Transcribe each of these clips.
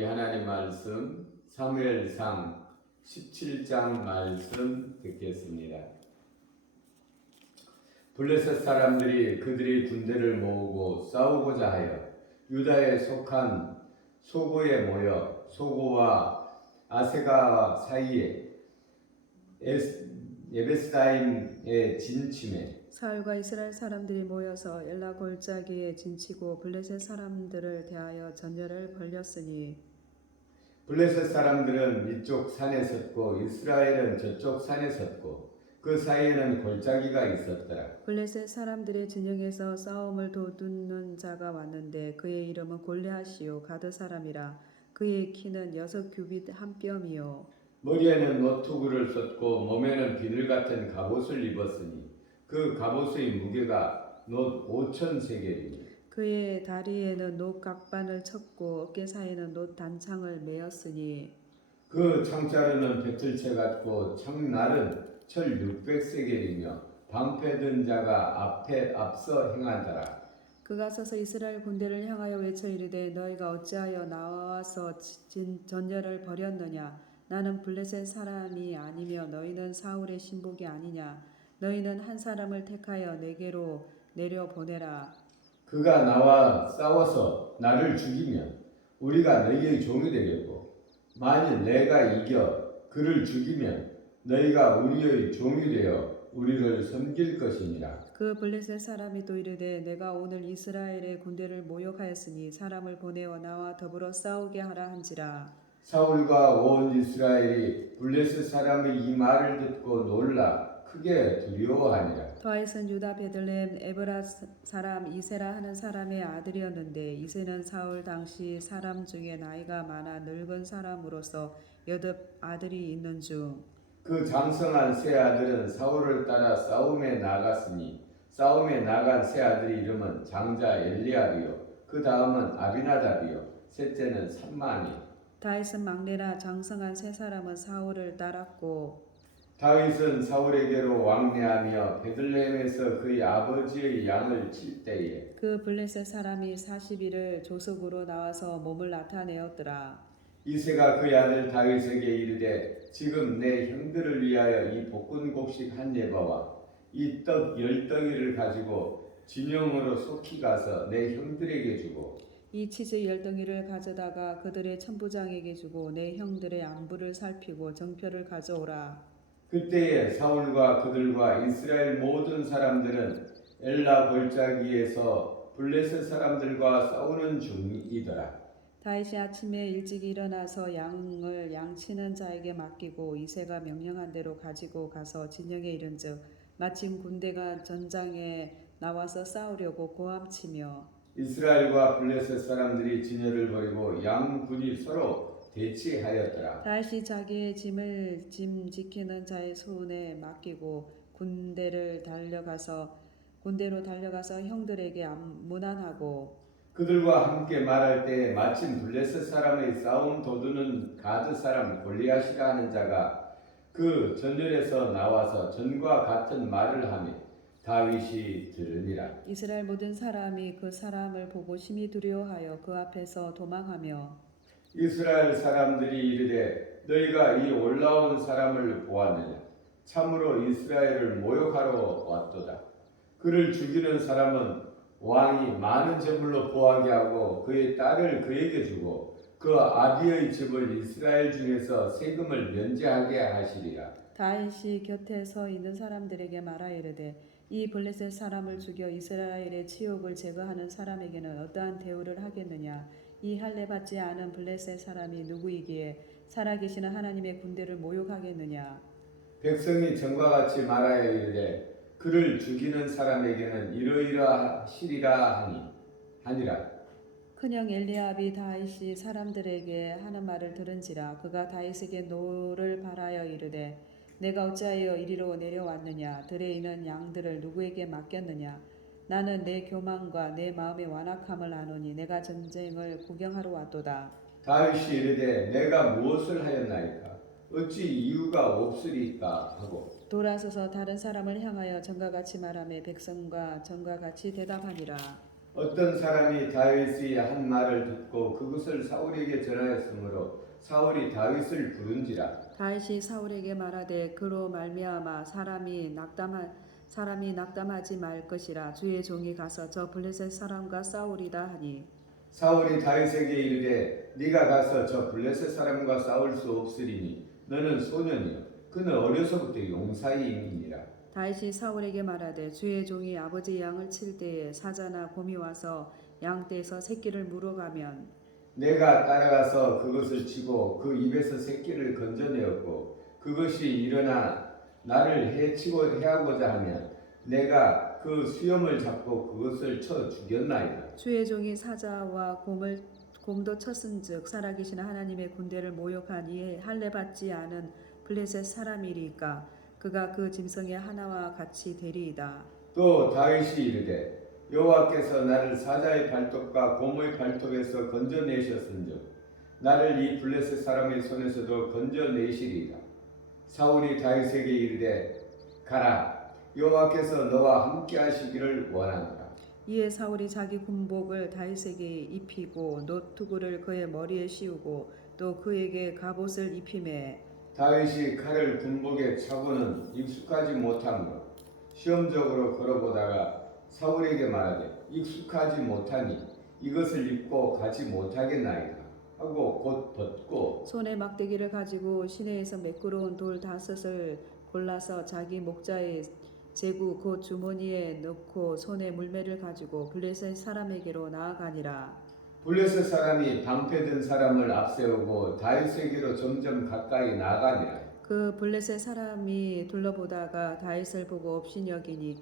우리 하나님 말씀 사무엘상 17장 말씀 듣겠습니다. 블레셋 사람들이 그들의 군대를 모으고 싸우고자 하여 유다에 속한 소고에 모여 소고와 아세가 사이에 예베스다임에 진침해 사울과 이스라엘 사람들이 모여서 엘라 골짜기에 진치고 블레셋 사람들을 대하여 전열을 벌였으니 블레셋 사람들은 이쪽 산에 섰고 이스라엘은 저쪽 산에 섰고 그 사이에는 골짜기가 있었더라. 블레셋 사람들의 진영에서 싸움을 도두는 자가 왔는데 그의 이름은 골리앗이요 가드 사람이라. 그의 키는 6규빗 한 뼘이요 머리에는 노투구를 썼고 몸에는 비늘 같은 갑옷을 입었으니 그 갑옷의 무게가 놋 5,000세겔이니 그의 다리에는 놋 각반을 쳤고 어깨 사이에는 놋 단창을 메었으니 그 창자루는 배틀채 같고 창날은 철 600세겔이며 방패 든 자가 앞서 행하더라. 그가 서서 이스라엘 군대를 향하여 외쳐 이르되 너희가 어찌하여 나와서 전열을 벌였느냐. 나는 블레셋 사람이 아니며 너희는 사울의 신복이 아니냐. 너희는 한 사람을 택하여 내게로 내려보내라. 그가 나와 싸워서 나를 죽이면 우리가 너희의 종이 되겠고 만일 내가 이겨 그를 죽이면 너희가 우리의 종이 되어 우리를 섬길 것이니라. 그 블레셋 사람이 또 이르되 내가 오늘 이스라엘의 군대를 모욕하였으니 사람을 보내어 나와 더불어 싸우게 하라 한지라. 사울과 온 이스라엘이 블레셋 사람의 이 말을 듣고 놀라 크게 두려워하니라. 더하이슨 유다 베들레헴 에브라 사람 이세라 하는 사람의 아들이었는데 이세는 사울 당시 사람 중에 나이가 많아 늙은 사람으로서 8 아들이 있는 중 그 장성한 세 아들은 사울을 따라 싸움에 나갔으니 싸움에 나간 세 아들의 이름은 장자 엘리압이요 그 다음은 아비나답이요 셋째는 삼만이. 다윗은 막내라 장성한 세 사람은 사울을 따랐고 다윗은 사울에게로 왕래하며 베들레헴에서 그의 아버지의 양을 칠 때에 그 블레셋 사람이 40일을 조석으로 나와서 몸을 나타내었더라. 이새가 그의 아들 다윗에게 이르되 지금 내 형들을 위하여 이 볶은 곡식 한 예바와 이 떡 10덩이를 가지고 진영으로 속히 가서 내 형들에게 주고 이 치즈 10덩이를 가져다가 그들의 천부장에게 주고 내 형들의 안부를 살피고 정표를 가져오라. 그때에 사울과 그들과 이스라엘 모든 사람들은 엘라 골짜기에서 블레셋 사람들과 싸우는 중이더라. 다윗이 아침에 일찍 일어나서 양을 양치는 자에게 맡기고 이새가 명령한 대로 가지고 가서 진영에 이른즉 마침 군대가 전장에 나와서 싸우려고 고함치며 이스라엘과 블레셋 사람들이 진열을 벌이고 양군이 서로 대치하였더라. 다윗이 자기의 짐 지키는 자의 손에 맡기고 군대로 달려가서 형들에게 문안하고 그들과 함께 말할 때 마침 블레셋 사람의 싸움 도두는 가드 사람 골리앗이라 하는 자가 그 전열에서 나와서 전과 같은 말을 하며 다윗이 들으니라. 이스라엘 모든 사람이 그 사람을 보고 심히 두려워하여 그 앞에서 도망하며 이스라엘 사람들이 이르되 너희가 이 올라온 사람을 보았느냐. 참으로 이스라엘을 모욕하러 왔도다. 그를 죽이는 사람은 왕이 많은 제물로 보하게 하고 그의 딸을 그에게 주고 그 아비의 집을 이스라엘 중에서 세금을 면제하게 하시리라. 다윗이 곁에 서 있는 사람들에게 말하이르되 이 블레셋 사람을 죽여 이스라엘의 치욕을 제거하는 사람에게는 어떠한 대우를 하겠느냐. 이 할례 받지 않은 블레셋 사람이 누구이기에 살아계시는 하나님의 군대를 모욕하겠느냐. 백성이 전과 같이 말하여 이르되 그를 죽이는 사람에게는 이러이러하시리라 하니라. 큰형 엘리압이 다윗이 사람들에게 하는 말을 들은지라. 그가 다윗에게 노를 바라여 이르되 내가 어찌하여 이리로 내려왔느냐. 들에 있는 양들을 누구에게 맡겼느냐. 나는 내 교만과 내 마음의 완악함을 아노니 내가 전쟁을 구경하러 왔도다. 다윗이 이르되 내가 무엇을 하였나이까 어찌 이유가 없으리까 하고 돌아서서 다른 사람을 향하여 전과 같이 말하며 백성과 전과 같이 대답하니라. 어떤 사람이 다윗의 한 말을 듣고 그것을 사울에게 전하였으므로 사울이 다윗을 부른지라. 다윗이 사울에게 말하되 그로 말미암아 사람이 낙담하지 말 것이라. 주의 종이 가서 저 블레셋 사람과 싸우리다 하니 사울이 다윗에게 이르되 네가 가서 저 블레셋 사람과 싸울 수 없으리니 너는 소년이요 그는 어려서부터 용사이니라. 다윗이 사울에게 말하되 주의 종이 아버지 양을 칠 때에 사자나 곰이 와서 양떼에서 새끼를 물어가면 내가 따라가서 그것을 치고 그 입에서 새끼를 건져내었고 그것이 일어나 나를 해하고자 하면 내가 그 수염을 잡고 그것을 쳐 죽였나이다. 주의 종이 사자와 곰도 쳤은즉 살아계신 하나님의 군대를 모욕한 이에 할례 받지 않은 블레셋 사람이리까 그가 그 짐승의 하나와 같이 되리이다. 또 다윗이 이르되 여호와께서 나를 사자의 발톱과 곰의 발톱에서 건져내셨은즉 나를 이 블레셋 사람의 손에서도 건져내시리이다. 사울이 다윗에게 이르되 가라 여호와께서 너와 함께 하시기를 원하노라. 이에 사울이 자기 군복을 다윗에게 입히고 노투구를 그의 머리에 씌우고 또 그에게 갑옷을 입히매 다윗이 칼을 군복에 차고는 익숙하지 못하므로 시험적으로 걸어보다가 사울에게 말하되 익숙하지 못하니 이것을 입고 가지 못하겠나이다 하고 곧 벗고 손에 막대기를 가지고 시내에서 매끄러운 돌 5을 골라서 자기 목자의 제구 곧 주머니에 넣고 손에 물매를 가지고 블레셋 사람에게로 나아가니라. 블레셋 사람이 방패든 사람을 앞세우고 다윗에게로 점점 가까이 나가니라. 그 블레셋 사람이 둘러보다가 다윗을 보고 업신여기니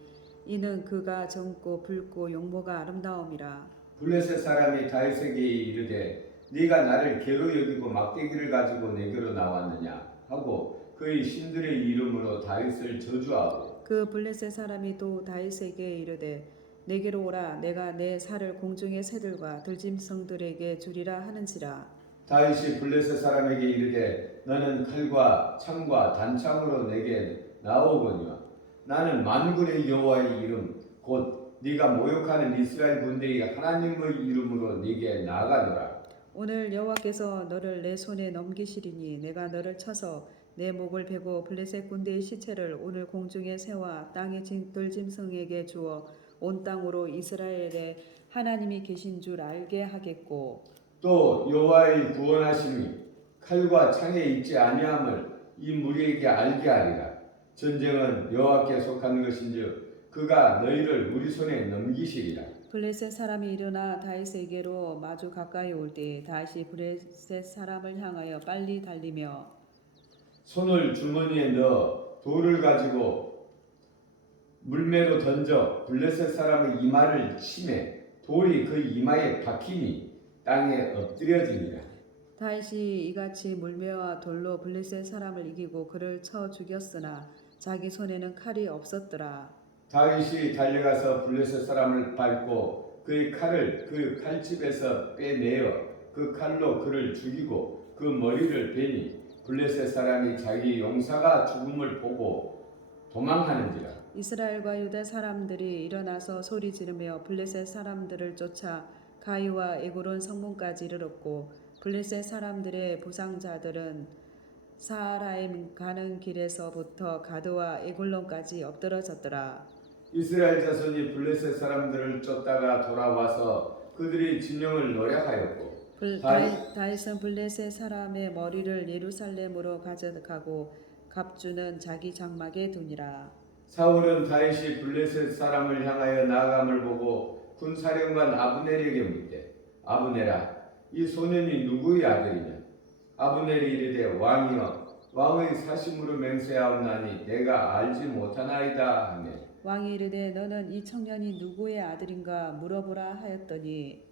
이는 그가 젊고 붉고 용모가 아름다움이라. 블레셋 사람이 다윗에게 이르되 네가 나를 개로 여기고 막대기를 가지고 내게로 나왔느냐 하고 그의 신들의 이름으로 다윗을 저주하고 그 블레셋 사람이 또 다윗에게 이르되 내게로 오라 내가 내 살을 공중의 새들과 들짐승들에게 주리라 하는지라. 다윗이 블레셋 사람에게 이르되 너는 칼과 창과 단창으로 내게 나오거니와 나는 만군의 여호와의 이름 곧 네가 모욕하는 이스라엘 군대의 하나님의 이름으로 네게 나아가노라. 오늘 여호와께서 너를 내 손에 넘기시리니 내가 너를 쳐서 내 목을 베고 블레셋 군대의 시체를 오늘 공중의 새와 땅의 들짐승에게 주어 온 땅으로 이스라엘에 하나님이 계신 줄 알게 하겠고 또 여호와의 구원하심이 칼과 창에 있지 아니함을 이 무리에게 알게 하리라. 전쟁은 여호와께 속한 것인즉 그가 너희를 우리 손에 넘기시리라. 블레셋 사람이 일어나 다윗에게로 마주 가까이 올 때 다시 블레셋 사람을 향하여 빨리 달리며 손을 주머니에 넣어 돌을 가지고 물매로 던져 블레셋 사람의 이마를 치매 돌이 그 이마에 박히니 땅에 엎드려지니라. 다윗이 이같이 물매와 돌로 블레셋 사람을 이기고 그를 쳐 죽였으나 자기 손에는 칼이 없었더라. 다윗이 달려가서 블레셋 사람을 밟고 그의 칼을 그 칼집에서 빼내어 그 칼로 그를 죽이고 그 머리를 베니 블레셋 사람이 자기 용사가 죽음을 보고 도망하는지라. 이스라엘과 유다 사람들이 일어나서 소리 지르며 블레셋 사람들을 쫓아 가이와 에그론 성문까지 이르렀고 블레셋 사람들의 부상자들은 사하라임 가는 길에서부터 가드와 에글론까지 엎드러졌더라. 이스라엘 자손이 블레셋 사람들을 쫓다가 돌아와서 그들의 진영을 노략하였고 다윗은 블레셋 사람의 머리를 예루살렘으로 가져가고 갑주는 자기 장막에 두니라. 사울은 다윗이 블레셋 사람을 향하여 나아감을 보고 군사령관 아브넬에게 묻되 아브넬아 이 소년이 누구의 아들이냐. 아브넬이 이르되 왕이여 왕의 사심으로 맹세하옵나니 내가 알지 못하나이다 하며 왕이 이르되 너는 이 청년이 누구의 아들인가 물어보라 하였더니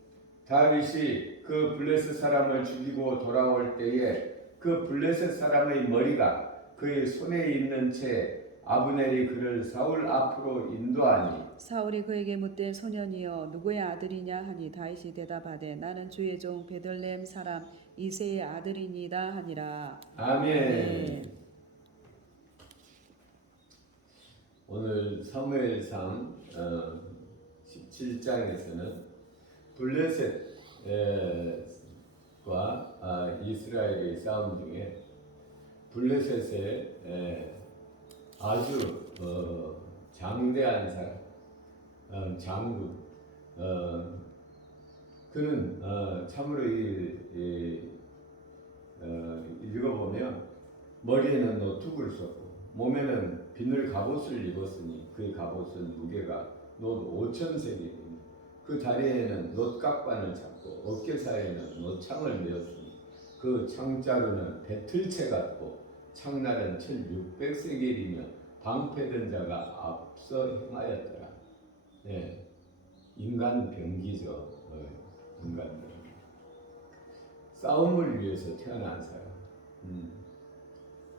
다윗이 그 블레셋 사람을 죽이고 돌아올 때에 그 블레셋 사람의 머리가 그의 손에 있는 채 아브넬이 그를 사울 앞으로 인도하니 사울이 그에게 묻되 소년이여 누구의 아들이냐 하니 다윗이 대답하되 나는 주의 종 베들레헴 사람 이새의 아들이니이다 하니라. 아멘. 오늘 사무엘상 17장에서는 블레셋과 이스라엘의 싸움 중에 블레셋의 아주 장대한 사람, 장군, 그는 참으로 읽어보면 머리에는 노툭을 썼고 몸에는 비늘 갑옷을 입었으니 그 갑옷은 무게가 놋 5,000세겔이며 그 다리에는 놋각관을 잡고 어깨 사이에는 놋창을 메었으니 그 창자루는 배틀채 같고 창날은 1,600세겔이며 방패든 자가 앞서 행하였더라. 네, 인간 병기죠. 인간 병기. 싸움을 위해서 태어난 사람.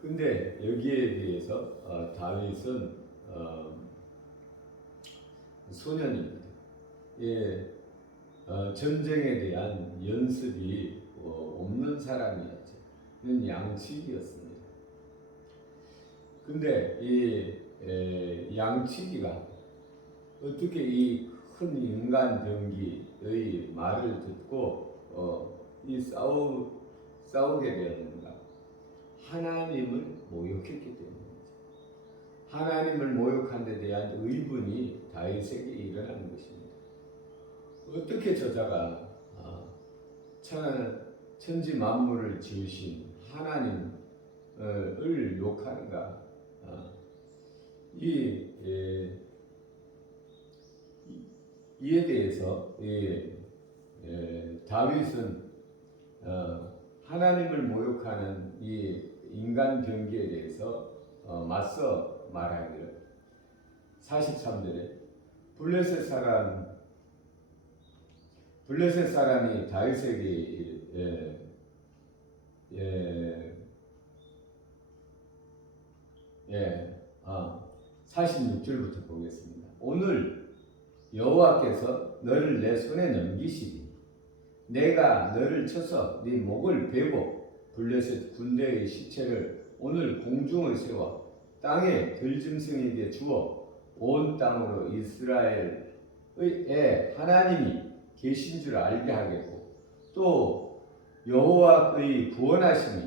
근데 여기에 대해서 다윗은 소년입니다. 예, 전쟁에 대한 연습이 없는 사람이었죠. 이는 양치기였습니다. 근데 이 양치기가 어떻게 이 큰 인간 병기의 말을 듣고 싸우게 되었는가? 하나님을 모욕했기 때문이죠. 하나님을 모욕한 데 대한 의분이 다윗에게 일어나는 것입니다. 어떻게 저자가 천지 만물을 지으신 하나님을 욕하는가? 이에 대해서 다윗은 하나님을 모욕하는 이 인간 병기에 대해서 맞서 말하기를 43절에 블레셋 사람이 다윗에게 46절부터 보겠습니다. 오늘 여호와께서 너를 내 손에 넘기시리 내가 너를 쳐서 네 목을 베고 블레셋 군대의 시체를 오늘 공중에 세워 땅의 들짐승에게 주어 온 땅으로 이스라엘의 하나님이 계신 줄 알게 하겠고 또 여호와의 구원하심이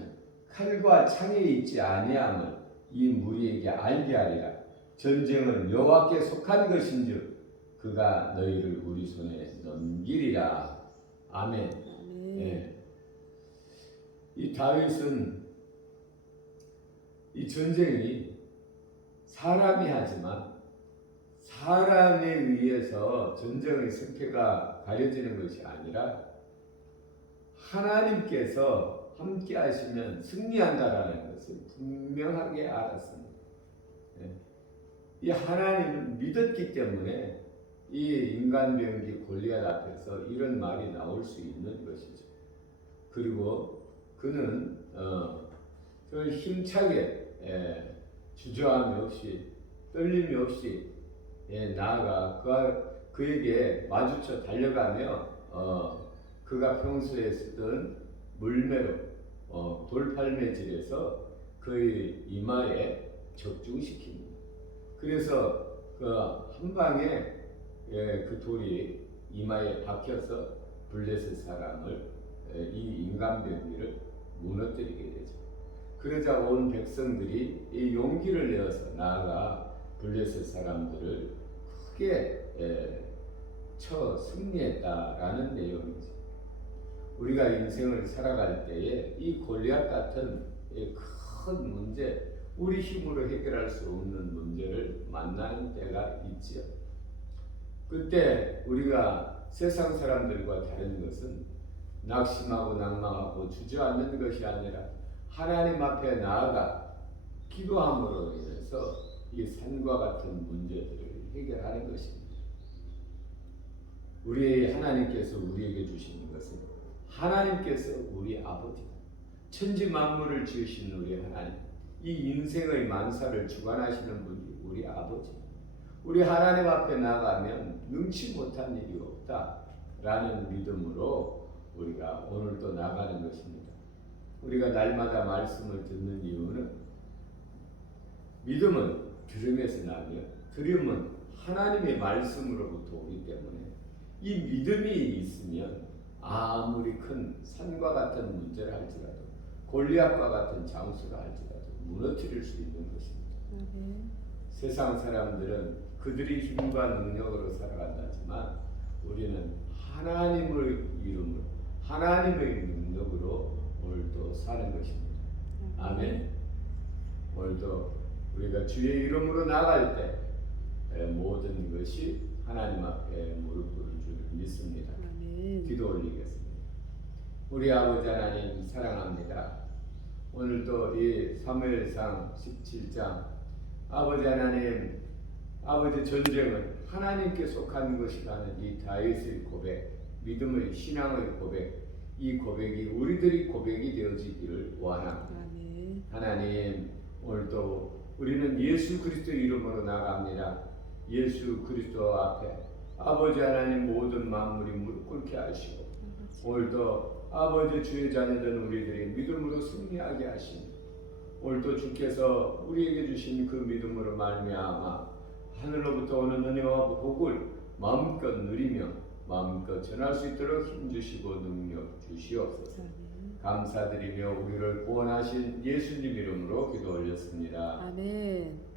칼과 창에 있지 아니함을 이 무리에게 알게 하리라. 전쟁은 여호와께 속한 것인즉 그가 너희를 우리 손에 넘기리라. 아멘. 네. 이 다윗은 이 전쟁이 사람이 하지만 사람에 의해서 전쟁의 승패가 가려지는 것이 아니라 하나님께서 함께 하시면 승리한다라는 것을 분명하게 알았습니다. 이 하나님을 믿었기 때문에 이 인간병기 골리앗 앞에서 이런 말이 나올 수 있는 것이죠. 그리고 그는 힘차게 주저함이 없이 떨림이 없이 나아가 그에게 마주쳐 달려가며 그가 평소에 쓰던 물매로 돌팔매질에서 그의 이마에 적중시킵니다. 그래서 그 한 방에 그 돌이 이마에 박혀서 블레셋 사람을 이 인간병기를 무너뜨리게 되죠. 그러자 온 백성들이 이 용기를 내어서 나아가 블레셋 사람들을 크게 쳐 승리했다라는 내용이죠. 우리가 인생을 살아갈 때에 이 골리앗 같은 큰 문제, 우리 힘으로 해결할 수 없는 문제를 만나는 때가 있지요. 그때 우리가 세상 사람들과 다른 것은 낙심하고 낭망하고 주저앉는 것이 아니라 하나님 앞에 나아가 기도함으로 인해서 이 산과 같은 문제들을 해결하는 것입니다. 우리 하나님께서 우리에게 주시는 것은 하나님께서 우리 아버지다. 천지 만물을 지으신 우리 하나님, 이 인생의 만사를 주관하시는 분이 우리 아버지. 우리 하나님 앞에 나가면 능치 못한 일이 없다라는 믿음으로 우리가 오늘도 나가는 것입니다. 우리가 날마다 말씀을 듣는 이유는 믿음은 들음에서 나며 들음은 하나님의 말씀으로부터 오기 때문에 이 믿음이 있으면 아무리 큰 산과 같은 문제를 할지라도 골리앗과 같은 장수를 할지라도 무너뜨릴 수 있는 것입니다. 세상 사람들은 그들의 힘과 능력으로 살아간다지만 우리는 하나님의 이름으로 하나님의 능력으로 오늘도 사는 것입니다. 아멘. 오늘도 우리가 주의 이름으로 나갈 때 모든 것이 하나님 앞에 무릎 꿇을 줄 믿습니다. 아멘. 기도 올리겠습니다. 우리 아버지 하나님 사랑합니다. 오늘도 이 사무엘상 17장 아버지 하나님 아버지 전쟁은 하나님께 속한 것이라는 이 다윗의 고백, 믿음의 신앙의 고백, 이 고백이 우리들의 고백이 되어지기를 원합니다. 아멘. 하나님 오늘도 우리는 예수 그리스도 이름으로 나갑니다. 예수 그리스도 앞에 아버지 하나님 모든 만물이 무릎 꿇게 하시고 오늘도 아버지 주의 자녀된 우리들이 믿음으로 승리하게 하시니 오늘도 주께서 우리에게 주신 그 믿음으로 말미암아 하늘로부터 오는 은혜와 복을 마음껏 누리며 마음껏 전할 수 있도록 힘주시고 능력 주시옵소서. 감사드리며 우리를 구원하신 예수님 이름으로 기도 올렸습니다. 아멘.